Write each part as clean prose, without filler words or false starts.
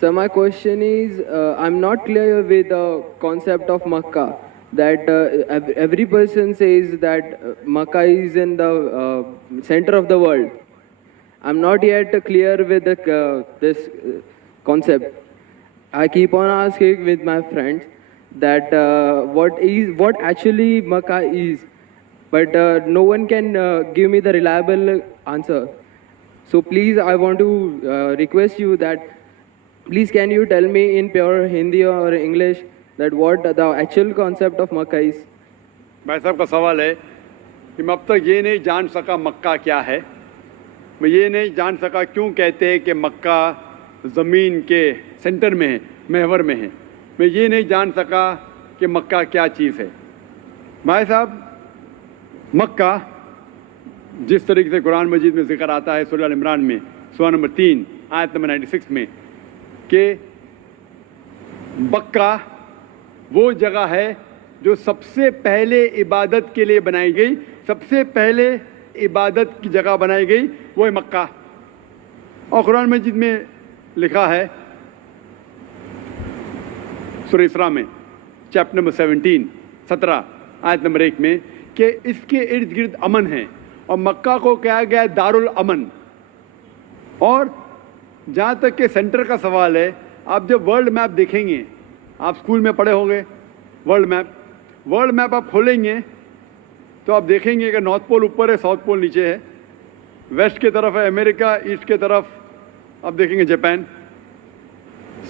So my question is, I'm not clear with the concept of Makkah. That every person says that Makkah is in the center of the world. I'm not yet clear with this concept. I keep on asking with my friends that what actually Makkah is, but no one can give me the reliable answer. So please, I want to request you that please can you tell me in pure Hindi or English that what the actual concept of Makkah is? भाई साहब का सवाल है कि मैं अब तक ये नहीं जान सका मक्का क्या है, मैं ये नहीं जान सका क्यों कहते हैं कि मक्का ज़मीन के सेंटर में है, महवर में है। मैं ये नहीं जान सका कि मक्का क्या चीज़ है। भाई साहब, मक्का जिस तरीके से कुरान मजीद में जिक्र आता है सूरह अल इमरान में सूरा नंबर 3 आयत नंबर 96 में कि मक्का वो जगह है जो सबसे पहले इबादत के लिए बनाई गई, सबसे पहले इबादत की जगह बनाई गई वो है मक्का। और कुरान मजीद में लिखा है सूरह इसरा में चैप्टर नंबर 17 आयत नंबर 1 में कि इसके इर्द गिर्द अमन है और मक्का को कहा गया दारुल अमन। और जहाँ तक के सेंटर का सवाल है, आप जब वर्ल्ड मैप देखेंगे, आप स्कूल में पढ़े होंगे वर्ल्ड मैप आप खोलेंगे तो आप देखेंगे कि नॉर्थ पोल ऊपर है, साउथ पोल नीचे है, वेस्ट की तरफ है अमेरिका, ईस्ट की तरफ आप देखेंगे जापान,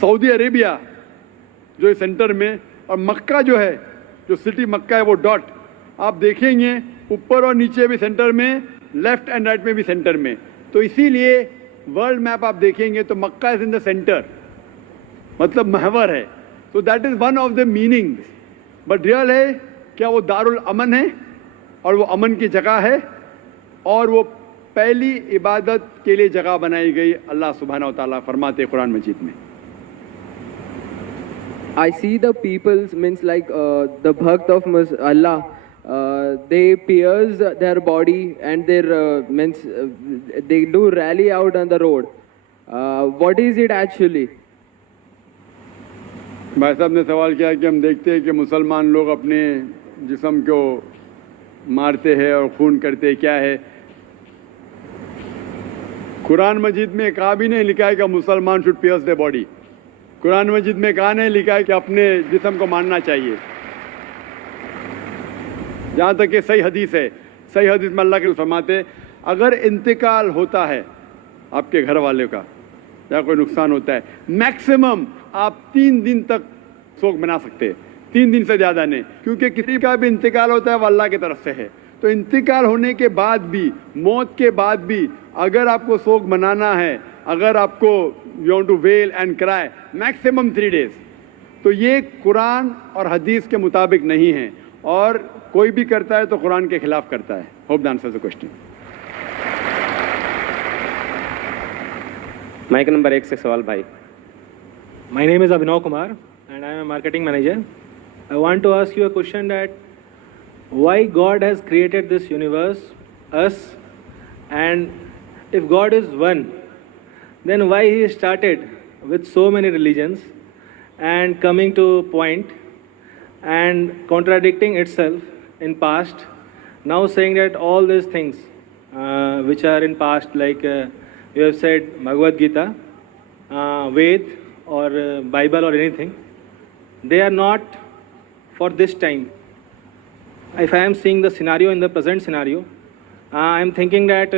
सऊदी अरेबिया जो है सेंटर में, और मक्का जो है, जो सिटी मक्का है वो डॉट आप देखेंगे ऊपर और नीचे भी सेंटर में, लेफ्ट एंड राइट में भी सेंटर में। तो इसीलिए वर्ल्ड मैप आप देखेंगे तो मक्का इज इन द सेंटर, मतलब महवर है। तो that is one of the meanings. But real है क्या वो दारुल अमन है और वो अमन की जगह है और वो पहली इबादत के लिए जगह बनाई गई। अल्लाह सुब्हानहू व तआला फरमाते कुरान मजीद में, I see the peoples means like the bhakt of Allah. They pierce their body and their means they do rally out on the road. What is it actually? भाई साहब ने सवाल किया कि हम देखते हैं कि मुसलमान लोग अपने जिस्म को मारते हैं और खून करते हैं, क्या है? कुरान मजीद में कहा भी नहीं लिखा है कि मुसलमान should pierce the body. Quran मजीद में कहा नहीं लिखा है कि अपने जिस्म को मारना चाहिए। जहाँ तक कि सही हदीस है, सही हदीस में अल्लाह के फरमाते अगर इंतकाल होता है आपके घर वाले का या कोई नुकसान होता है, मैक्सिमम आप 3 दिन तक शोक मना सकते हैं, 3 दिन से ज़्यादा नहीं, क्योंकि किसी का भी इंतकाल होता है वो अल्लाह की तरफ से है। तो इंतकाल होने के बाद भी, मौत के बाद भी अगर आपको शोक मनाना है, अगर आपको you want to wail and cry, maximum 3 days. तो ये कुरान और हदीस के मुताबिक नहीं है और कोई भी करता है तो कुरान के खिलाफ करता है। Hope the answer the question. Mike number 1 से सवाल भाई। My name is Abhinav Kumar and I am a marketing manager. I want to ask you a question that why God has created this universe, us, and if God is one, then why He started with so many religions and coming to point and contradicting itself in past, now saying that all these things which are in past, like you have said Bhagavad Gita, Ved or Bible or anything, they are not for this time. If I am seeing the scenario in the present scenario, I am thinking that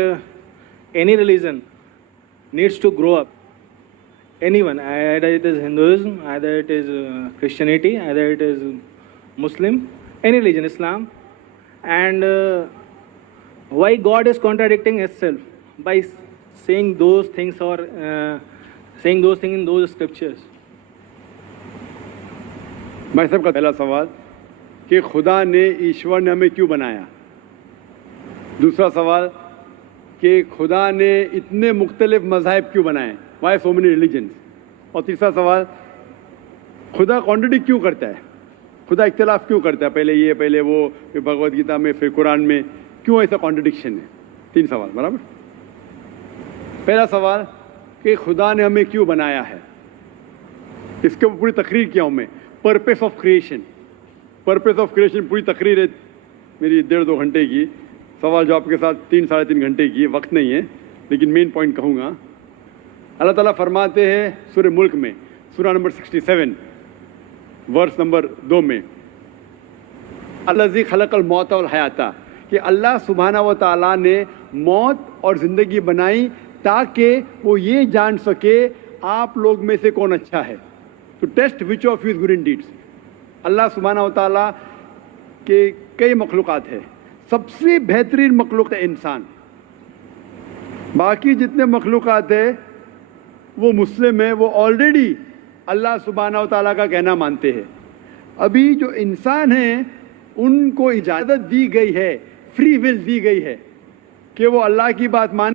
any religion needs to grow up. Anyone, either it is Hinduism, either it is Christianity, either it is Muslim, any religion, Islam, and why God is contradicting itself by saying those things or saying those things in those scriptures. भाई साहब का पहला सवाल कि खुदा ने, ईश्वर ने हमें क्यों बनाया। दूसरा सवाल कि खुदा ने इतने मुख्तलिफ मज़ाहिब क्यों बनाए, वाई सो मेनी रिलीजन्स। और तीसरा सवाल खुदा कॉन्ट्रडिक्ट क्यों करता है, खुदा इख्तिलाफ क्यों करता है, पहले ये पहले वो, फिर भगवद गीता में, फिर कुरान में, क्यों ऐसा कॉन्ट्रडिक्शन है। 3 सवाल बराबर। पहला सवाल कि खुदा ने हमें क्यों बनाया है। इसके ऊपर पूरी तकरीर किया हूँ मैं, purpose of creation. Purpose of creation पूरी तकरीर है मेरी 1.5-2 घंटे की, सवाल जवाब के साथ 3-3.5 घंटे की, वक्त नहीं है, लेकिन मेन पॉइंट कहूँगा। अल्लाह ताला फरमाते हैं सूरह मुल्क में, सूरह नंबर 67 वर्स नंबर 2 में, अल्लाज़ी खलक़ल मौत वल हयाता, कि अल्लाह सुब्हानहू व तआला ने मौत और ज़िंदगी बनाई ताकि वो ये जान सके आप लोग में से कौन अच्छा है, तो test which of you's good in deeds. Allah सुब्हानहू व तआला के कई मखलूक़ात है, सबसे बेहतरीन मखलूक है इंसान। बाकी जितने मखलूक़ात है वो मुस्लिम है, वो ऑलरेडी अल्लाह सुब्हानहू व तआला का कहना मानते हैं। अभी जो इंसान हैं उनको इजाज़त दी गई है, फ्री विल दी गई है कि वो अल्लाह की बात मान